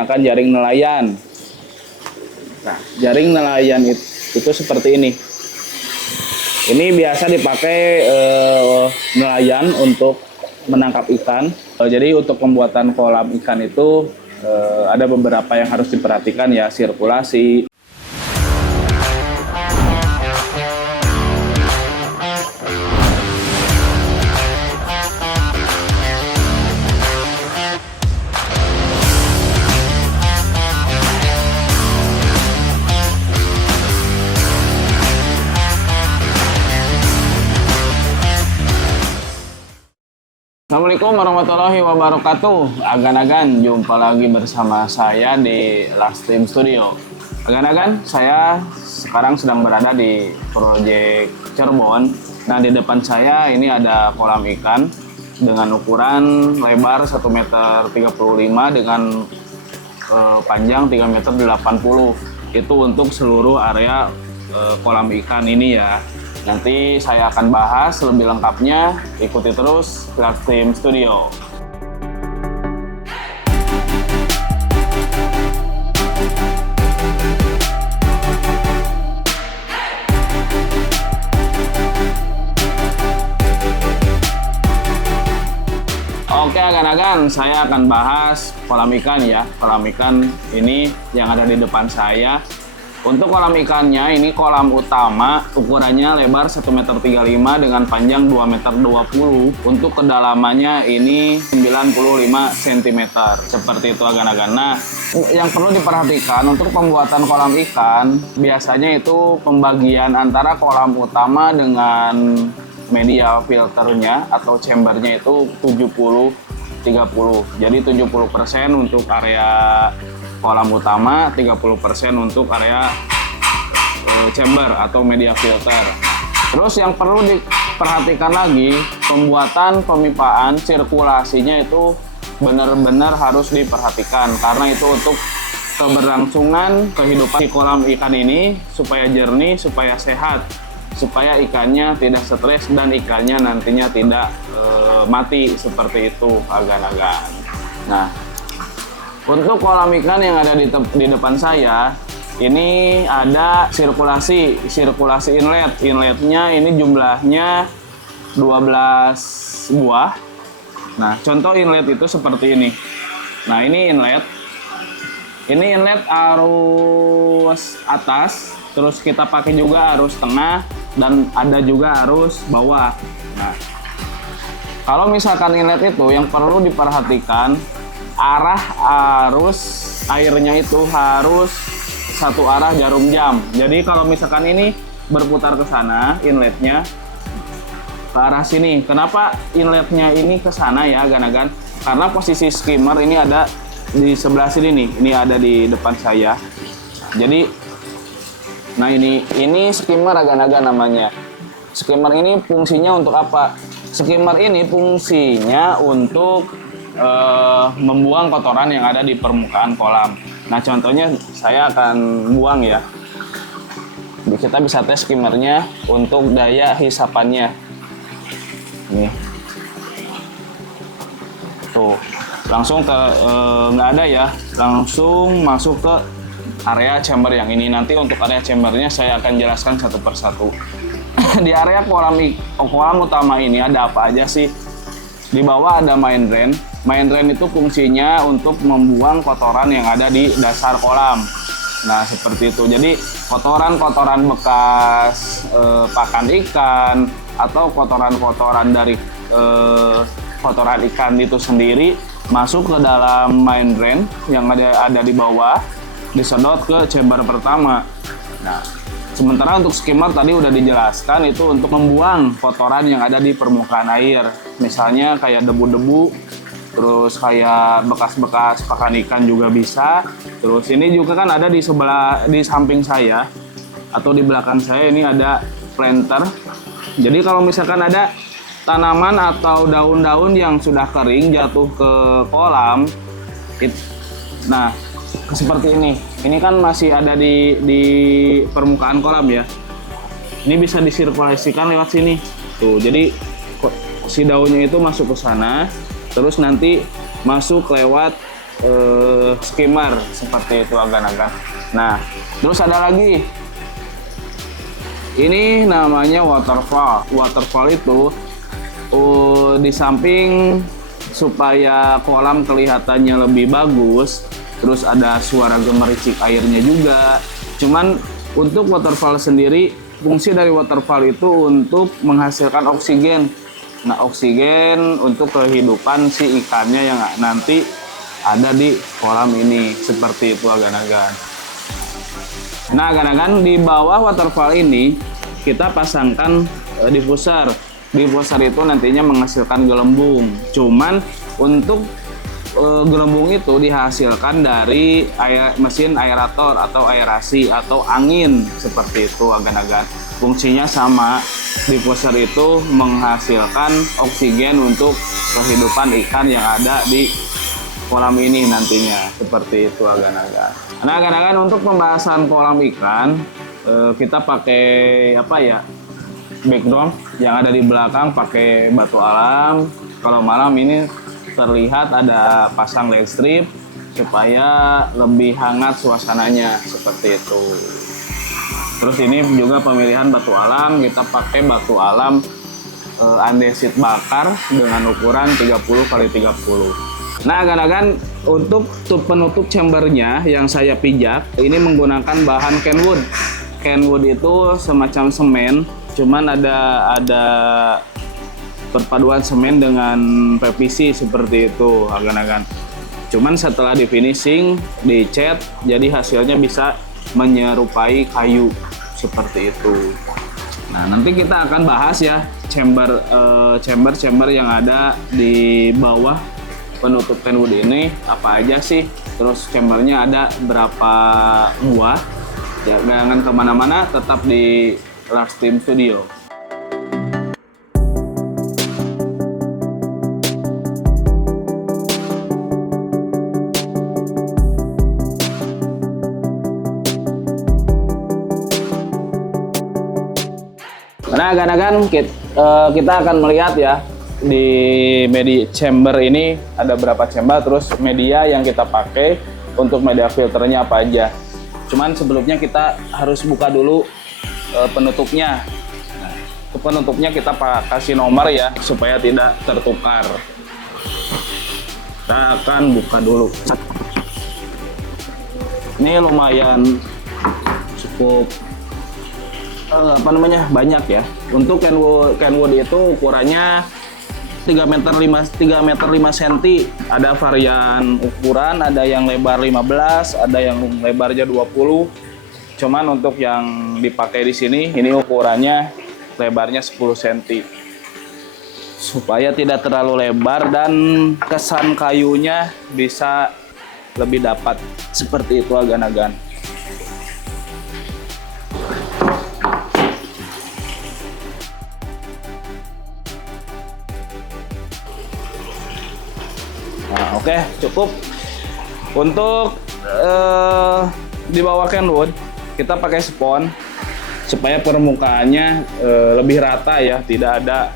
Akan jaring nelayan. Nah, jaring nelayan itu seperti ini. Ini biasa dipakai nelayan untuk menangkap ikan. Jadi untuk pembuatan kolam ikan itu ada beberapa yang harus diperhatikan ya, sirkulasi. Assalamualaikum warahmatullahi wabarakatuh. Agan-agan, jumpa lagi bersama saya di Lastream Studio. Agan-agan, saya sekarang sedang berada di proyek Cirebon. Nah, di depan saya ini ada kolam ikan dengan ukuran lebar 1,35 meter dengan panjang 3,80 meter. Itu untuk seluruh area kolam ikan ini ya. Nanti saya akan bahas lebih lengkapnya, ikuti terus Lastream Studio. Oke agan-agan, saya akan bahas kolam ikan ya. Kolam ikan ini yang ada di depan saya. Untuk kolam ikannya, ini kolam utama, ukurannya lebar 1,35 meter dengan panjang 2,20 meter. Untuk kedalamannya ini 95 cm. Seperti itu agan-agan. Nah, yang perlu diperhatikan untuk pembuatan kolam ikan, biasanya itu pembagian antara kolam utama dengan media filternya atau chambernya itu 70-30. Jadi 70% untuk area kolam utama, 30% untuk area chamber atau media filter. Terus yang perlu diperhatikan lagi, pembuatan pemipaan sirkulasinya itu benar-benar harus diperhatikan karena itu untuk keberlangsungan kehidupan di kolam ikan ini supaya jernih, supaya sehat, supaya ikannya tidak stres dan ikannya nantinya tidak mati seperti itu agan-agan. Nah, untuk kolam ikan yang ada di depan saya, ini ada sirkulasi inlet. Inletnya ini jumlahnya 12 buah. Nah, contoh inlet itu seperti ini. Nah, ini inlet. Ini inlet arus atas, terus kita pakai juga arus tengah, dan ada juga arus bawah. Nah, kalau misalkan inlet itu yang perlu diperhatikan, arah arus airnya itu harus satu arah jarum jam. Jadi kalau misalkan ini berputar ke sana, inletnya ke arah sini. Kenapa inletnya ini ke sana ya agan-agan? Karena posisi skimmer ini ada di sebelah sini nih. Ini ada di depan saya. Jadi, nah ini skimmer agan-agan namanya. Skimmer ini fungsinya untuk apa? Skimmer ini fungsinya untuk membuang kotoran yang ada di permukaan kolam. Nah, contohnya saya akan buang ya. Kita bisa tes skimmernya untuk daya hisapannya. Nih. Tuh, langsung ke nggak ada ya. Langsung masuk ke area chamber yang ini. Nanti untuk area chambernya saya akan jelaskan satu persatu. Di area kolam utama ini ada apa aja sih? Di bawah ada main drain. Main drain itu fungsinya untuk membuang kotoran yang ada di dasar kolam. Nah, seperti itu. Jadi, kotoran-kotoran bekas pakan ikan atau kotoran-kotoran dari kotoran ikan itu sendiri masuk ke dalam main drain yang ada di bawah, disedot ke chamber pertama. Nah, sementara untuk skimmer tadi udah dijelaskan itu untuk membuang kotoran yang ada di permukaan air. Misalnya kayak debu-debu, terus kayak bekas-bekas pakan ikan juga bisa. Terus ini juga kan ada di samping saya atau di belakang saya ini ada planter. Jadi kalau misalkan ada tanaman atau daun-daun yang sudah kering jatuh ke kolam, nah seperti ini. Ini kan masih ada di permukaan kolam ya. Ini bisa disirkulasikan lewat sini. Tuh, jadi si daunnya itu masuk ke sana. Terus nanti masuk lewat skimmer seperti itu agan-agan. Nah, terus ada lagi. Ini namanya waterfall. Waterfall itu di samping supaya kolam kelihatannya lebih bagus, terus ada suara gemericik airnya juga. Cuman untuk waterfall sendiri, fungsi dari waterfall itu untuk menghasilkan oksigen. Nah, oksigen untuk kehidupan si ikannya yang nanti ada di kolam ini, seperti itu agan-agan. Nah, agan-agan di bawah waterfall ini kita pasangkan diffuser. Diffuser itu nantinya menghasilkan gelembung. Cuman untuk gelembung itu dihasilkan dari mesin aerator atau aerasi atau angin, seperti itu agan-agan. Fungsinya sama. Diffuser itu menghasilkan oksigen untuk kehidupan ikan yang ada di kolam ini nantinya, seperti itu agan-agan. Nah, agan-agan untuk pembahasan kolam ikan, kita pakai apa ya, background yang ada di belakang pakai batu alam. Kalau malam ini terlihat ada pasang LED strip supaya lebih hangat suasananya, seperti itu. Terus ini juga pemilihan batu alam, kita pakai batu alam andesit bakar dengan ukuran 30x30. Nah, agan-agan untuk penutup chambernya yang saya pijak ini menggunakan bahan kenwood. Kenwood itu semacam semen, cuman ada perpaduan semen dengan PVC seperti itu agan-agan. Cuman setelah di finishing, dicat, jadi hasilnya bisa menyerupai kayu seperti itu. Nah, nanti kita akan bahas ya chamber yang ada di bawah penutup kenwood ini apa aja sih, terus chambernya ada berapa buah. Ya, jangan kemana-mana, tetap di Lars Team Studio. Nah, agan-agan kita akan melihat ya di media chamber ini ada berapa chamber, terus media yang kita pakai untuk media filternya apa aja. Cuman sebelumnya kita harus buka dulu penutupnya. Nah, penutupnya kita kasih nomor ya supaya tidak tertukar. Kita akan buka dulu. Ini lumayan cukup banyak ya. Untuk kenwood itu ukurannya 3 meter 5 cm. Ada varian ukuran, ada yang lebar 15, ada yang lebarnya 20. Cuman untuk yang dipakai di sini ini ukurannya lebarnya 10 cm. Supaya tidak terlalu lebar dan kesan kayunya bisa lebih dapat, seperti itu agan-agan. Nah, oke, cukup. Untuk di bawah kenwood kita pakai spons supaya permukaannya lebih rata ya, tidak ada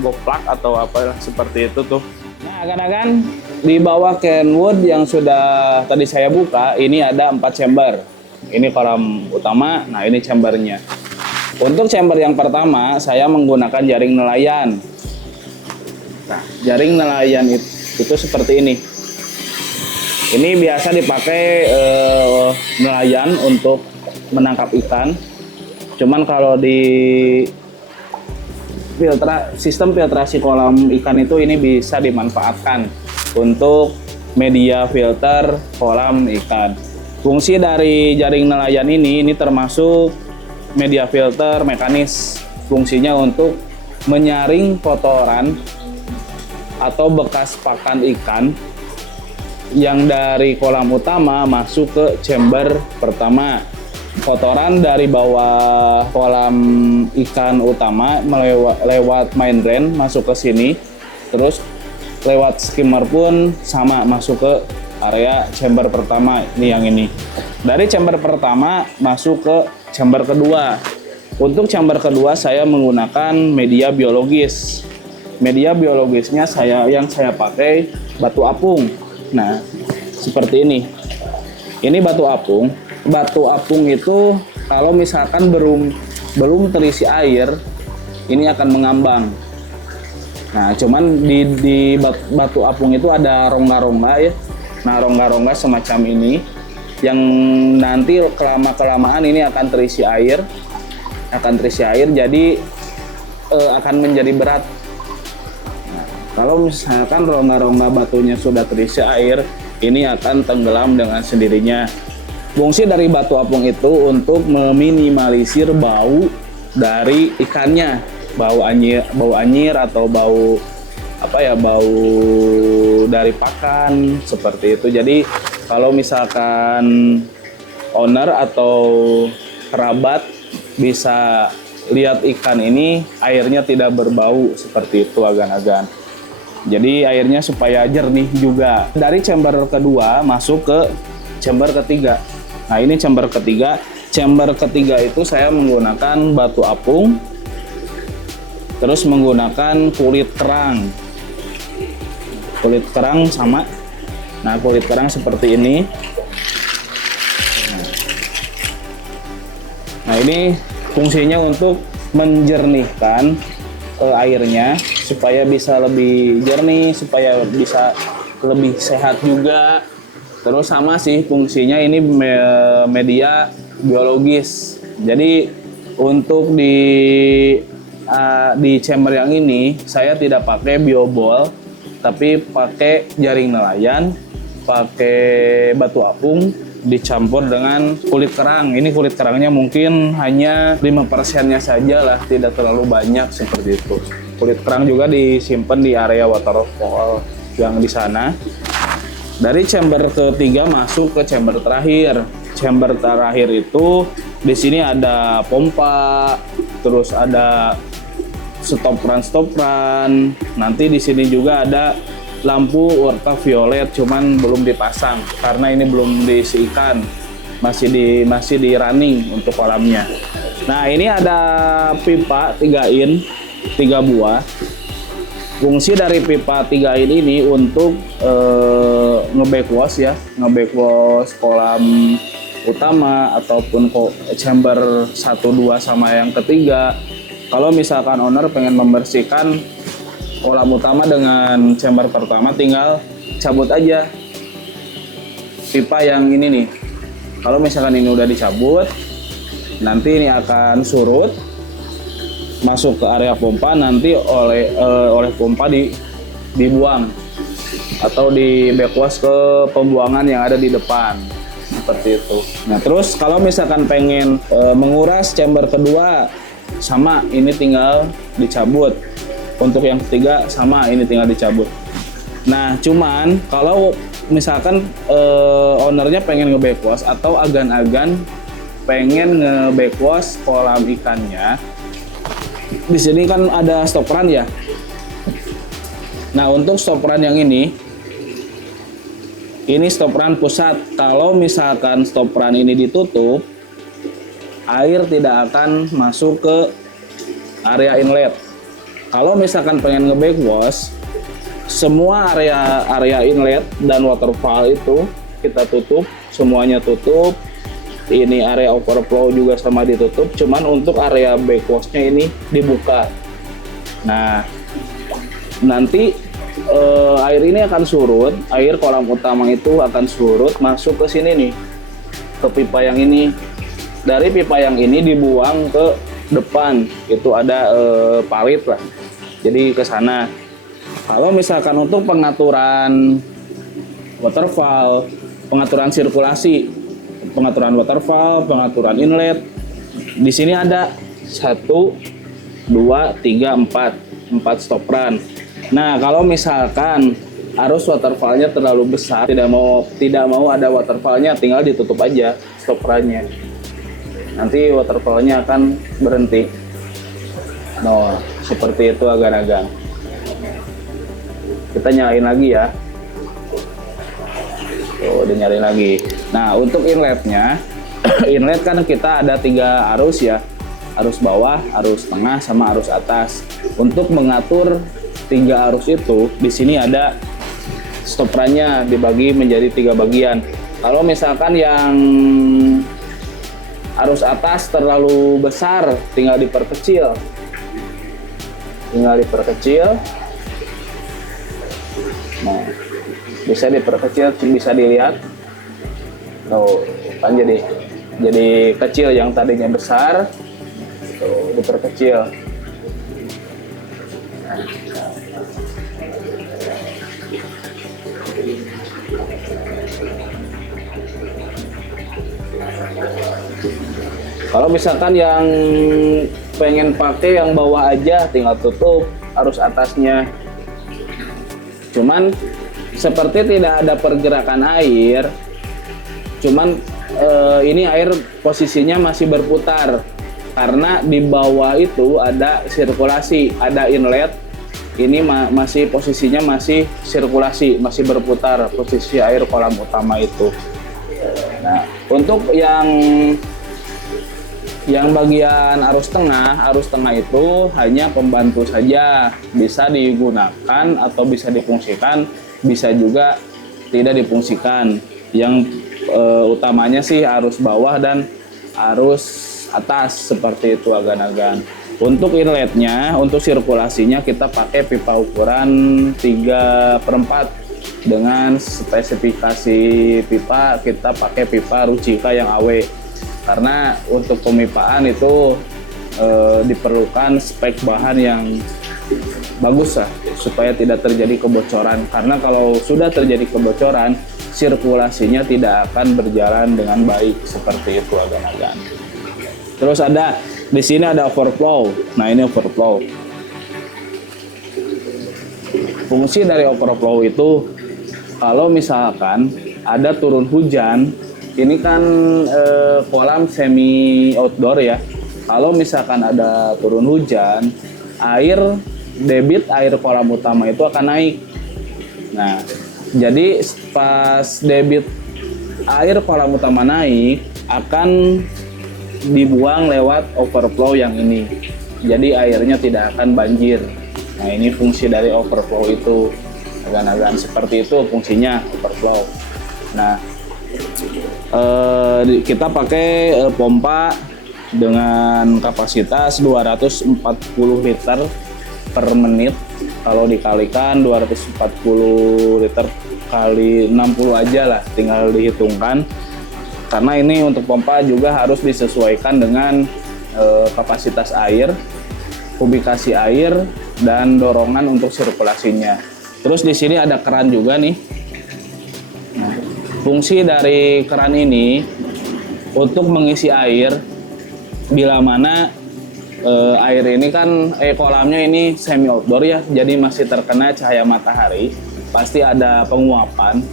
goplak atau apa seperti itu tuh. Nah, agan-agan di bawah kenwood yang sudah tadi saya buka ini ada 4 chamber. Ini kolam utama. Nah, ini chambernya. Untuk chamber yang pertama saya menggunakan jaring nelayan. Nah, jaring nelayan itu seperti ini. Ini biasa dipakai nelayan untuk menangkap ikan. Cuman kalau di sistem filtrasi kolam ikan itu ini bisa dimanfaatkan untuk media filter kolam ikan. Fungsi dari jaring nelayan ini termasuk media filter mekanis. Fungsinya untuk menyaring kotoran atau bekas pakan ikan yang dari kolam utama masuk ke chamber pertama. Kotoran dari bawah kolam ikan utama lewat main drain masuk ke sini, terus lewat skimmer pun sama masuk ke area chamber pertama. Ini yang ini. Dari chamber pertama masuk ke chamber kedua. Untuk chamber kedua saya menggunakan media biologis. Media biologisnya yang saya pakai batu apung. Nah, seperti ini. Ini batu apung. Batu apung itu kalau misalkan belum terisi air, ini akan mengambang. Nah, cuman di batu apung itu ada rongga-rongga ya. Nah, rongga-rongga semacam ini yang nanti kelamaan ini akan terisi air. Jadi akan menjadi berat. Nah, kalau misalkan rongga-rongga batunya sudah terisi air, ini akan tenggelam dengan sendirinya. Fungsi dari batu apung itu untuk meminimalisir bau dari ikannya, bau anyir atau bau dari pakan seperti itu. Jadi kalau misalkan owner atau kerabat bisa lihat ikan ini, airnya tidak berbau seperti itu agan-agan. Jadi airnya supaya jernih juga. Dari chamber kedua masuk ke chamber ketiga. Nah, ini chamber ketiga. Chamber ketiga itu saya menggunakan batu apung, terus menggunakan kulit kerang. Kulit kerang sama. Nah, kulit kerang seperti ini. Nah, ini fungsinya untuk menjernihkan airnya supaya bisa lebih jernih, supaya bisa lebih sehat juga. Terus sama sih fungsinya, ini media biologis. Jadi untuk di chamber yang ini saya tidak pakai biobol, tapi pakai jaring nelayan, pakai batu apung dicampur dengan kulit kerang. Ini kulit kerangnya mungkin hanya 5%-nya saja lah, tidak terlalu banyak seperti itu. Kulit kerang juga disimpan di area waterfall yang di sana. Dari chamber ketiga masuk ke chamber terakhir. Chamber terakhir itu di sini ada pompa, terus ada stopran. Nanti di sini juga ada lampu ultraviolet, cuman belum dipasang karena ini belum diisi ikan, masih di running untuk kolamnya. Nah, ini ada pipa 3 buah. Fungsi dari pipa 3 ini untuk nge-backwash ya, nge-backwash kolam utama ataupun chamber 1, 2 sama yang ketiga. Kalau misalkan owner pengen membersihkan kolam utama dengan chamber pertama, tinggal cabut aja pipa yang ini nih. Kalau misalkan ini udah dicabut, nanti ini akan surut masuk ke area pompa, nanti oleh pompa dibuang atau di backwash ke pembuangan yang ada di depan seperti itu. Nah, terus kalau misalkan pengen menguras chamber kedua, sama ini tinggal dicabut. Untuk yang ketiga sama, ini tinggal dicabut. Nah, cuman kalau misalkan ownernya pengen nge-backwash atau agan-agan pengen nge-backwash kolam ikannya, di sini kan ada stopran ya. Nah, untuk stopran yang ini stopran pusat. Kalau misalkan stopran ini ditutup, air tidak akan masuk ke area inlet. Kalau misalkan pengen nge-backwash, semua area inlet dan waterfall itu kita tutup, semuanya tutup. Ini area overflow juga sama ditutup, cuman untuk area backwashnya ini dibuka. Nah, nanti air ini akan surut, air kolam utama itu akan surut masuk ke sini nih, ke pipa yang ini. Dari pipa yang ini dibuang ke depan, itu ada palit lah. Jadi ke sana. Kalau misalkan untuk pengaturan waterfall, pengaturan sirkulasi, pengaturan waterfall, pengaturan inlet, di sini ada 1, 2, 3, 4 stopran. Nah, kalau misalkan arus waterfallnya terlalu besar, tidak mau ada waterfallnya, tinggal ditutup aja stoprannya. Nanti waterfallnya akan berhenti. Nah, seperti itu agan-agan. Kita nyalain lagi ya. Tuh, dinyalain lagi. Nah, untuk inletnya, inlet kan kita ada 3 arus ya. Arus bawah, arus tengah, sama arus atas. Untuk mengatur 3 arus itu, di sini ada stoprannya dibagi menjadi 3 bagian. Kalau misalkan yang arus atas terlalu besar, tinggal diperkecil. Nah, bisa diperkecil, bisa dilihat. Tuh, kan jadi kecil, yang tadinya besar. Tuh, diperkecil. Kalau misalkan yang pengen pakai yang bawah aja, tinggal tutup arus atasnya. Cuman seperti tidak ada pergerakan air, cuman ini air posisinya masih berputar karena di bawah itu ada sirkulasi, ada inlet. Ini masih posisinya masih sirkulasi, masih berputar posisi air kolam utama itu. Nah, untuk yang bagian arus tengah itu hanya pembantu saja, bisa digunakan atau bisa difungsikan, bisa juga tidak difungsikan. Yang utamanya sih arus bawah dan arus atas, seperti itu agan-agan. Untuk inletnya, untuk sirkulasinya kita pakai pipa ukuran 3/4 dengan spesifikasi pipa kita pakai pipa Rucika yang AW. Karena untuk pemipaan itu diperlukan spek bahan yang bagus lah, supaya tidak terjadi kebocoran. Karena kalau sudah terjadi kebocoran, sirkulasinya tidak akan berjalan dengan baik, seperti itu agan-agan. Terus di sini ada overflow. Nah, ini overflow. Fungsi dari overflow itu kalau misalkan ada turun hujan. Ini kan kolam semi outdoor ya. Kalau misalkan ada turun hujan, debit air kolam utama itu akan naik. Nah, jadi pas debit air kolam utama naik, akan dibuang lewat overflow yang ini. Jadi airnya tidak akan banjir. Nah, ini fungsi dari overflow itu. Agan-agan seperti itu fungsinya overflow. Nah, kita pakai pompa dengan kapasitas 240 liter per menit. Kalau dikalikan 240 liter kali 60 aja lah, tinggal dihitungkan. Karena ini untuk pompa juga harus disesuaikan dengan kapasitas air, kubikasi air, dan dorongan untuk sirkulasinya. Terus di sini ada keran juga nih. Fungsi dari keran ini untuk mengisi air bila mana air ini kan kolamnya ini semi outdoor ya, jadi masih terkena cahaya matahari, pasti ada penguapan.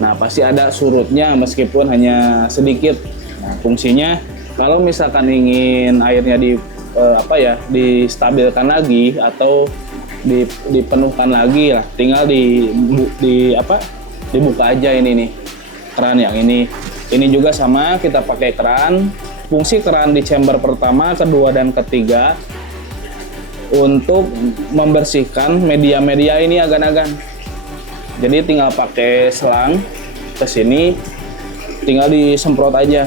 Nah, pasti ada surutnya meskipun hanya sedikit. Nah, fungsinya kalau misalkan ingin airnya distabilkan lagi atau dipenuhkan lagi lah, tinggal dibuka aja ini nih keran yang ini. Ini juga sama, kita pakai keran. Fungsi keran di chamber pertama, kedua, dan ketiga untuk membersihkan media-media ini agan-agan. Jadi tinggal pakai selang ke sini, tinggal disemprot aja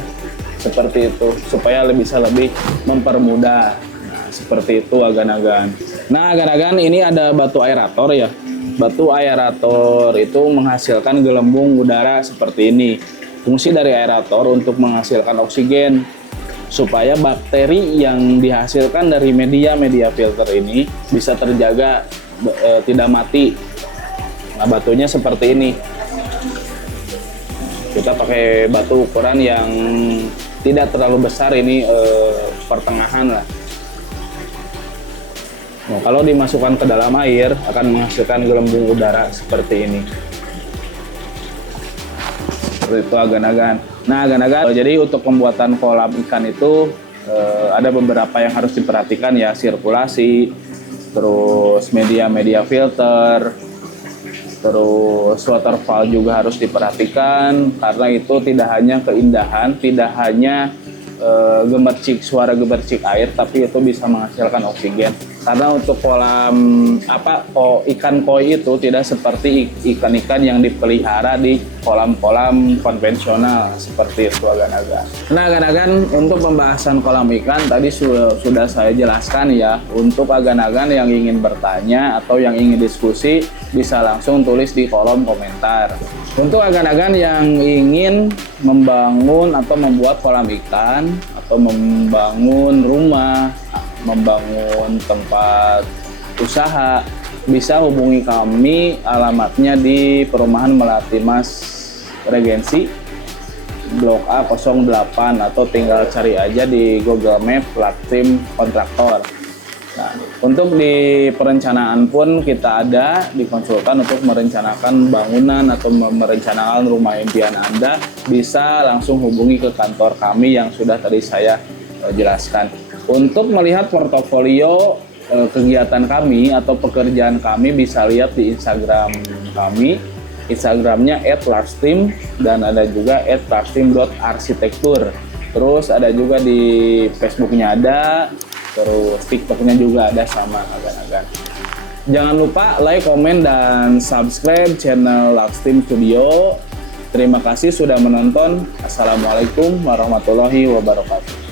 seperti itu supaya bisa lebih mempermudah. Nah, seperti itu agan-agan. Nah, agan-agan ini ada batu aerator ya. Batu aerator itu menghasilkan gelembung udara seperti ini. Fungsi dari aerator untuk menghasilkan oksigen supaya bakteri yang dihasilkan dari media filter ini bisa terjaga, tidak mati. Nah, batunya seperti ini. Kita pakai batu ukuran yang tidak terlalu besar, ini pertengahan lah. Nah, kalau dimasukkan ke dalam air akan menghasilkan gelembung udara seperti ini. Seperti itu agan-agan. Nah, agan-agan, jadi untuk pembuatan kolam ikan itu ada beberapa yang harus diperhatikan ya, sirkulasi, terus media filter, terus waterfall juga harus diperhatikan, karena itu tidak hanya keindahan, tidak hanya suara gemercik air, tapi itu bisa menghasilkan oksigen. Karena untuk kolam ikan koi itu tidak seperti ikan-ikan yang dipelihara di kolam-kolam konvensional seperti itu agan-agan. Nah agan-agan, untuk pembahasan kolam ikan tadi sudah saya jelaskan ya. Untuk agan-agan yang ingin bertanya atau yang ingin diskusi bisa langsung tulis di kolom komentar. Untuk agan-agan yang ingin membangun atau membuat kolam ikan atau membangun rumah, membangun tempat usaha, bisa hubungi kami. Alamatnya di Perumahan Melati Mas Regensi, Blok A 08, atau tinggal cari aja di Google Map Laktim Kontraktor. Nah, untuk di perencanaan pun kita ada dikonsultan untuk merencanakan bangunan atau merencanakan rumah impian Anda, bisa langsung hubungi ke kantor kami yang sudah tadi saya jelaskan. Untuk melihat portofolio kegiatan kami atau pekerjaan kami bisa lihat di Instagram kami. Instagramnya @larsteam dan ada juga @larsteam.arsitektur. Terus ada juga di Facebooknya ada, terus TikToknya juga ada sama agan-agan. Jangan lupa like, komen, dan subscribe channel Larsteam Studio. Terima kasih sudah menonton. Assalamualaikum warahmatullahi wabarakatuh.